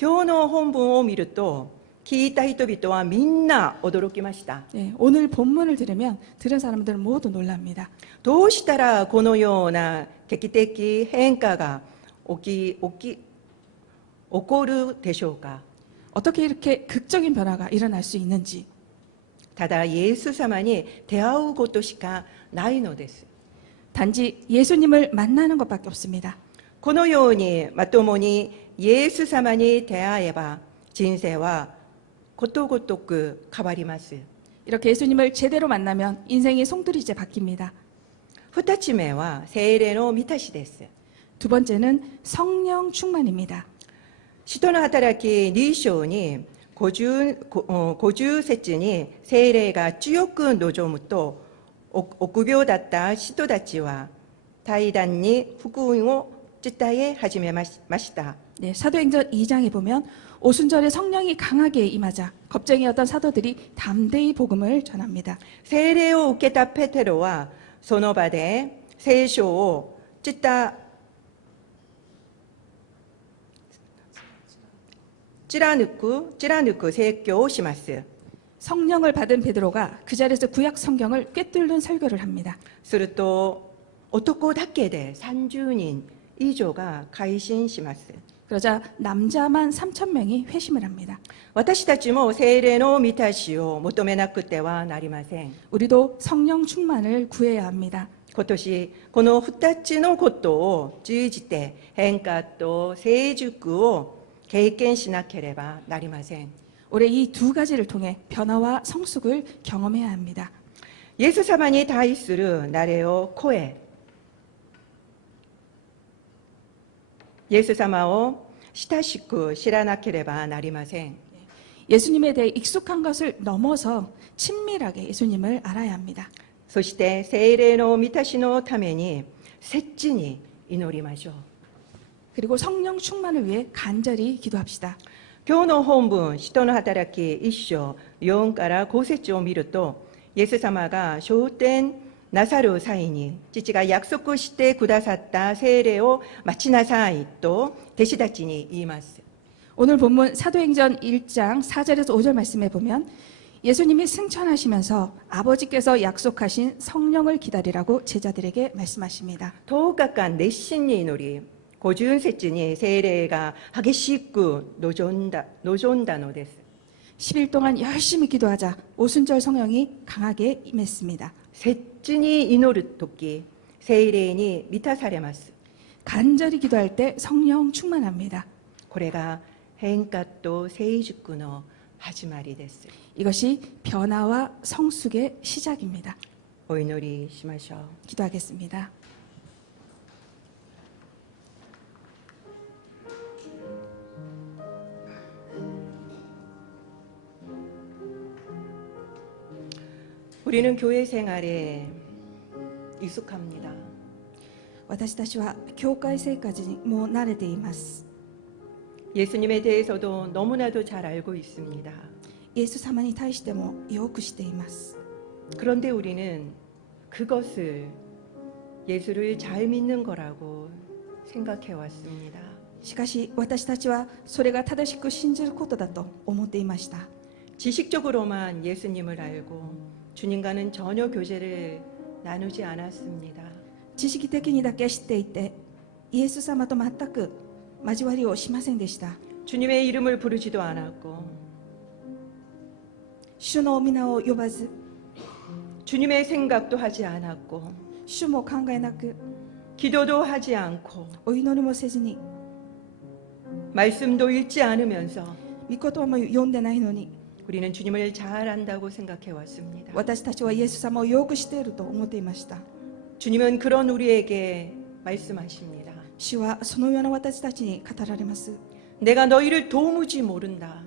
今日の本文を見ると、聞いた人々はみんな驚きました。 네, 오늘 본문을 들으면 들은 사람들은 모두 놀랍니다. どうしたらこのような劇的変化が起こるでしょうか。 어떻게 이렇게 극적인 변화가 일어날 수 있는지 ただイエス様に出会うことしかないのです。 단지 예수님을 만나는 것밖에 없습니다. このようにまともにイエス様に出会えば人生はことごとく変わります。 이렇게 예수님을 제대로 만나면 인생이 송두리째 바뀝니다. 二つ目は聖霊の満たしです。 두 번째는 성령 충만입니다. 使徒の働き2章に50節に聖霊が強く望むと臆病だった人たちは大胆に福音を伝え始めました。 네, 사도행전 2장에 보면 오순절에 성령이 강하게 임하자 겁쟁이였던 사도들이 담대히 복음을 전합니다. 聖霊を受けたペテロはその場で聖書を貫く説教をします。 성령을 받은 베드로가 그 자리에서 구약 성경을 꿰뚫는 설교를 합니다. すると男だけで30人以上が改心します。 그러자 남자만 3,000명이 회심을 합니다. 私たちも聖霊の満たしを求めなくてはなりません。 우리도 성령 충만을 구해야 합니다. 今年この2つのことを通じて変化と成熟を経験しなければなりません。 올해 이 두 가지를 통해 변화와 성숙을 경험해야 합니다. イエス様に対する慣れを超え、イエス様を親しく知らなければなりません。 예수님에 대해 익숙한 것을 넘어서 친밀하게 예수님을 알아야 합니다. そして聖霊の満たしのために切に祈りましょう。 그리고 성령 충만을 위해 간절히 기도합시다. 今日の本文、使徒の働き1章4から5節を見ると、イエス様が昇天なさる際に、父が約束してくださった聖霊を待ちなさいと弟子たちに言います。 오늘 본문 사도행전 1장 4절에서 5절 말씀에 보면 예수님이 승천하시면서 아버지께서 약속하신 성령을 기다리라고 제자들에게 말씀하십니다. 10日間熱心に祈り、50節に聖霊が激しく望んだのです。 10일 동안 열심히 기도하자 오순절 성령이 강하게 임했습니다. 切に祈るとき、聖霊に満たされます。 간절히 기도할 때 성령 충만합니다. これが変化と成熟の始まりです。 이것이 변화와 성숙의 시작입니다. お祈りしましょう。 기도하겠습니다. 우리는 교회 생활에 익숙합니다. 私たちは教会生活にもう慣れています。 예수님에 대해서도 너무나도 잘 알고 있습니다. イエス様に対してもよく知っています。 그런데 우리는 그것을 예수를 잘 믿는 거라고 생각해 왔습니다. しかし私たちはそれが正しく信じることだと思っていました。 지식적으로만 예수님을 알고 주님과는 전혀 교제를 나누지 않았습니다. 知識的にだけ知っていてイエス様と全く交わりをしませんでした。 주님의 이름을 부르지도 않았고 主の皆を呼ばず 주님의 생각도 하지 않았고 主も考えなく 기도도 하지 않고 お祈りもせずに 말씀도 읽지 않으면서 御言葉も読んでないのに 우리는 주님을 잘 안다고 생각해 왔습니다. 私たちはイエス様をよく知っていると思っていました。 주님은 그런 우리에게 말씀하십니다. 主はそのような私たちに語られます。 내가 너희를 도무지 모른다.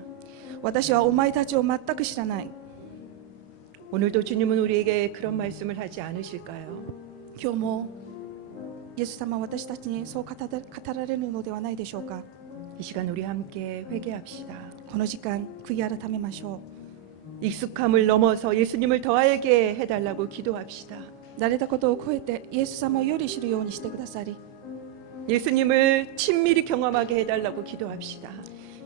私はお前たちを全く知らない。 오늘도 주님은 우리에게 그런 말씀을 하지 않으실까요? 今日もイエス様は私たちにそう語られるのではないでしょうか。 이 시간 우리 함께 회개합시다. この時間悔い改めましょう。 익숙함을 넘어서 예수님을 더 알게 해달라고 기도합시다. 慣れたことを超えてイエス様をより知るようにしてくださり、 예수님을 친밀히 경험하게 해달라고 기도합시다.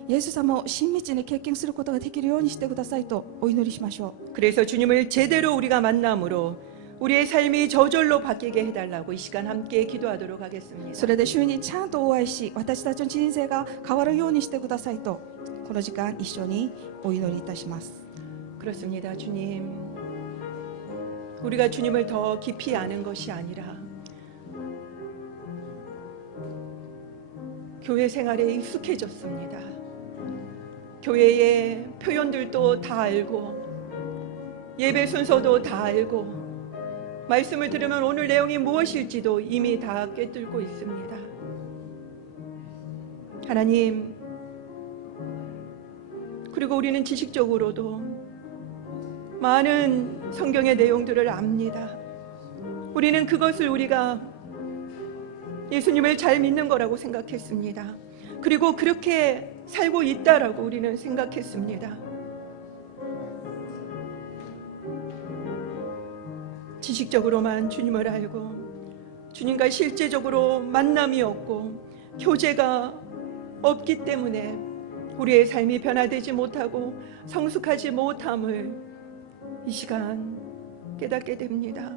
イエス様を親密に経験することができるようにしてくださいとお祈りしましょ 그래서 주님을 제대로 우리가 만남으로 우리의 삶이 저절로 바뀌게 해달라고 이 시간 함께 기도하도록 う。 하겠습니다. それで主にちゃんとお会いし、私たちの人生が変わるようにしてくださいと、この時間一緒にお祈りいたします。 그렇습니다. 주님, 우리가 주님을 더 깊이 아는 것이 아니라 교회 생활에 익숙해졌습니다. 교회의 표현들도 다 알고 예배 순서도 다 알고 말씀을 들으면 오늘 내용이 무엇일지도 이미 다 꿰뚫고 있습니다. 하나님, 그리고 우리는 지식적으로도 많은 성경의 내용들을 압니다. 우리는 그것을 우리가 예수님을 잘 믿는 거라고 생각했습니다. 그리고 그렇게 살고 있다라고 우리는 생각했습니다. 지식적으로만 주님을 알고 주님과 실제적으로 만남이 없고 교제가 없기 때문에 우리의 삶이 변화되지 못하고 성숙하지 못함을 이 시간 깨닫게 됩니다.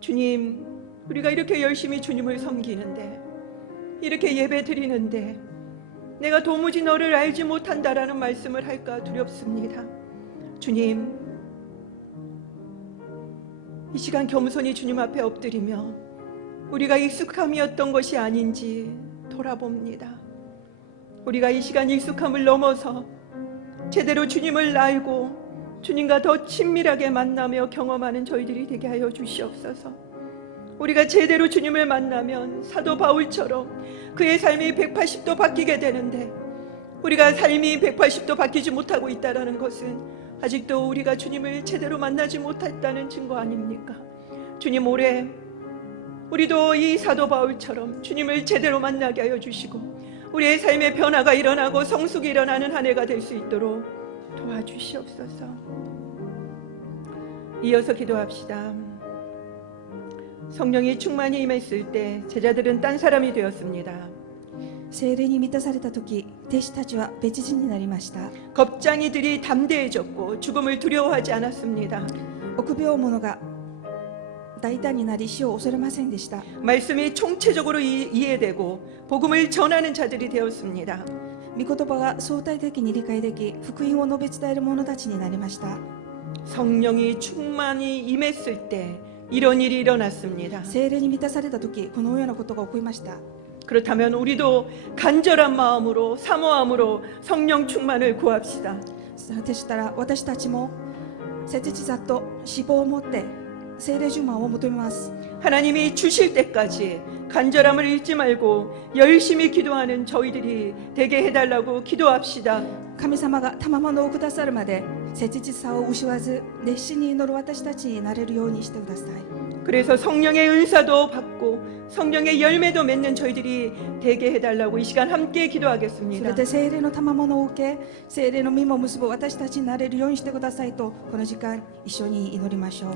주님, 우리가 이렇게 열심히 주님을 섬기는데, 이렇게 예배 드리는데 내가 도무지 너를 알지 못한다라는 말씀을 할까 두렵습니다. 주님, 이 시간 겸손히 주님 앞에 엎드리며 우리가 익숙함이었던 것이 아닌지 돌아봅니다. 우리가 이 시간 익숙함을 넘어서 제대로 주님을 알고 주님과 더 친밀하게 만나며 경험하는 저희들이 되게 하여 주시옵소서. 우리가 제대로 주님을 만나면 사도 바울처럼 그의 삶이 180도 바뀌게 되는데, 우리가 삶이 180도 바뀌지 못하고 있다는 것은 아직도 우리가 주님을 제대로 만나지 못했다는 증거 아닙니까? 주님, 올해 우리도 이 사도 바울처럼 주님을 제대로 만나게 하여 주시고 우리의 삶의 변화가 일어나고 성숙이 일어나는 한 해가 될 수 있도록 도와주시옵소서. 이어서 기도합시다. 성령이 충만히 임했을 때 제자들은 딴 사람이 되었습니다. 聖霊に満たされた時、弟子たちは別人になりました。 겁장이들이 담대해졌고 죽음을 두려워하지 않았습니다. 臆病者が大胆になり死を恐れませんでした。 말씀이 총체적으로 이해되고 복음을 전하는 자들이 되었습니다. 御言葉が相対的に理解でき、福音を述べ伝える者たちになりました。 성령이 충만히 임했을 때 이런 일이 일어났습니다. 聖霊に満たされた時、このようなことが起こりました。 그렇다면 우리도 간절한 마음으로 사모함으로 성령 충만을 구합시다. でしたら私たちも切実さと希望を持って聖霊充満を求めます。 하나님이 주실 때까지 간절함을 잃지 말고 열심히 기도하는 저희들이 되게 해달라고 기도합시다. 神様が賜物をくださるまで切実さを失わず熱心に祈る私たちになれるようにしてください。 그래서 성령의 은사도 받고 성령의 열매도 맺는 저희들이 되게 해달라고 이 시간 함께 それ 기도하겠습니다. で聖霊の賜物を受け、聖霊の実も結ぶ私たちになれるようにしてくださいと、この時間一緒に祈りましょう。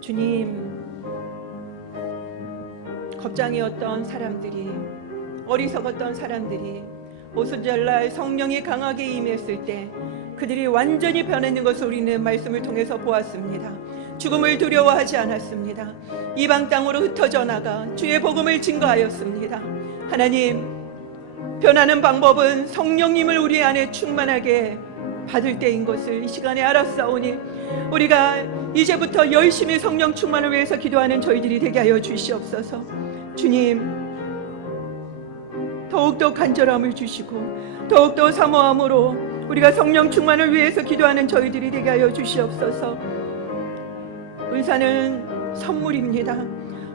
주님, 겁장이었던 사람들이, 어리석었던 사람들이 오순절날 성령이 강하게 임했을 때 그들이 완전히 변했는 것을 우리는 말씀을 통해서 보았습니다. 죽음을 두려워하지 않았습니다. 이방 땅으로 흩어져 나가 주의 복음을 증거하였습니다. 하나님, 변하는 방법은 성령님을 우리 안에 충만하게 받을 때인 것을 이 시간에 알았사오니 우리가 이제부터 열심히 성령 충만을 위해서 기도하는 저희들이 되게 하여 주시옵소서. 주님, 더욱더 간절함을 주시고 더욱더 사모함으로 우리가 성령 충만을 위해서 기도하는 저희들이 되게 하여 주시옵소서. 은사는 선물입니다.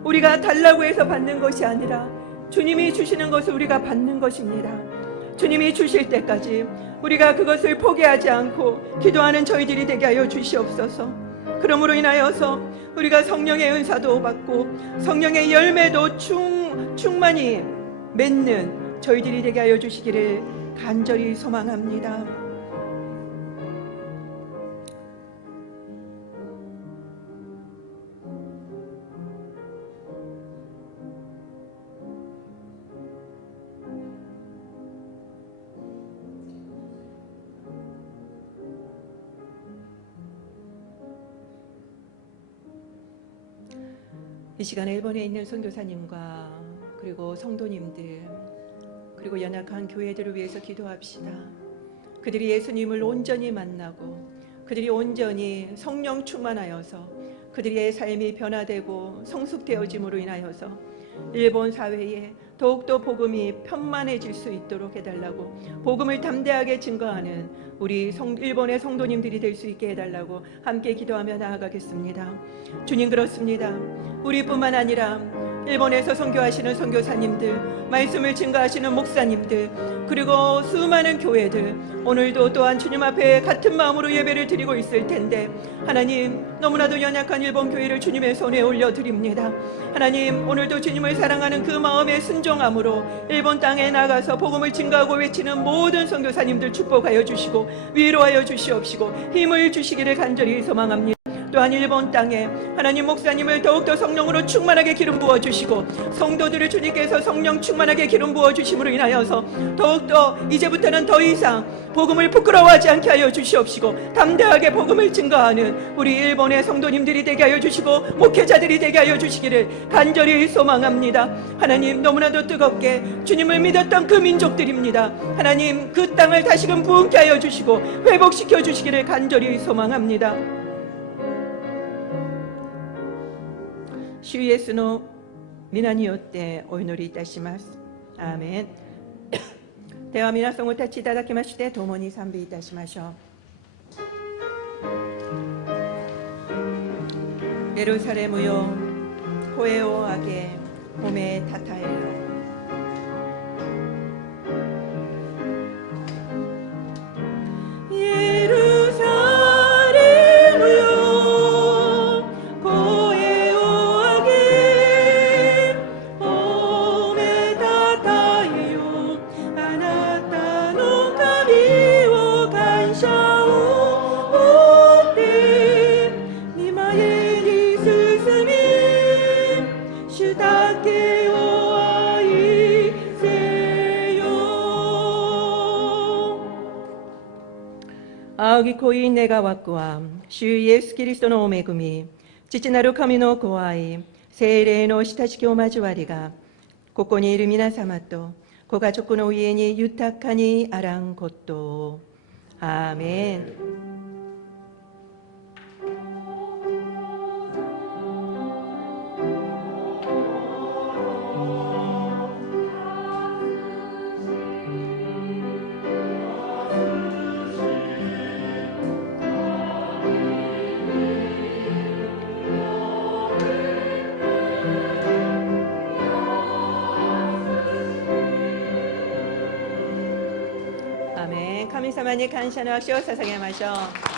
우리가 달라고 해서 받는 것이 아니라 주님이 주시는 것을 우리가 받는 것입니다. 주님이 주실 때까지 우리가 그것을 포기하지 않고 기도하는 저희들이 되게 하여 주시옵소서. 그러므로 인하여서 우리가 성령의 은사도 받고 성령의 열매도 충만히 맺는 저희들이 되게 하여 주시기를 간절히 소망합니다. 이 시간에 일본에 있는 선교사님과 그리고 성도님들 그리고 연약한 교회들을 위해서 기도합시다. 그들이 예수님을 온전히 만나고 그들이 온전히 성령 충만하여서 그들의 삶이 변화되고 성숙되어짐으로 인하여서 일본 사회에 더욱더 복음이 편만해질 수 있도록 해달라고, 복음을 담대하게 증거하는 우리 일본의 성도님들이 될 수 있게 해달라고 함께 기도하며 나아가겠습니다. 주님, 그렇습니다. 우리뿐만 아니라 일본에서 선교하시는 선교사님들, 말씀을 증거하시는 목사님들, 그리고 수많은 교회들, 오늘도 또한 주님 앞에 같은 마음으로 예배를 드리고 있을 텐데, 하나님, 너무나도 연약한 일본 교회를 주님의 손에 올려드립니다. 하나님, 오늘도 주님을 사랑하는 그 마음의 순종함으로 일본 땅에 나가서 복음을 증거하고 외치는 모든 선교사님들 축복하여 주시고 위로하여 주시옵시고 힘을 주시기를 간절히 소망합니다. 또한 일본 땅에 하나님, 목사님을 더욱더 성령으로 충만하게 기름 부어주시고 성도들을 주님께서 성령 충만하게 기름 부어주심으로 인하여서 더욱더 이제부터는 더 이상 복음을 부끄러워하지 않게 하여 주시옵시고 담대하게 복음을 증거하는 우리 일본의 성도님들이 되게 하여 주시고 목회자들이 되게 하여 주시기를 간절히 소망합니다. 하나님, 너무나도 뜨겁게 주님을 믿었던 그 민족들입니다. 하나님, 그 땅을 다시금 부흥케 하여 주시고 회복시켜 주시기를 간절히 소망합니다. 主イエスの皆によってお祈りいたします。アーメン。では皆さんお立ちいただきまして共に賛美いたしましょう。エルサレムよ、声を上げ褒めたたえよ。エルサレムよ、仰ぎ恋願わくは主イエスキリストのお恵み、父なる神のご愛、聖霊の親しきお交わりがここにいる皆様とご家族の家に豊かにあらんことを。アーメン。神様に感謝の拍手を捧げましょう。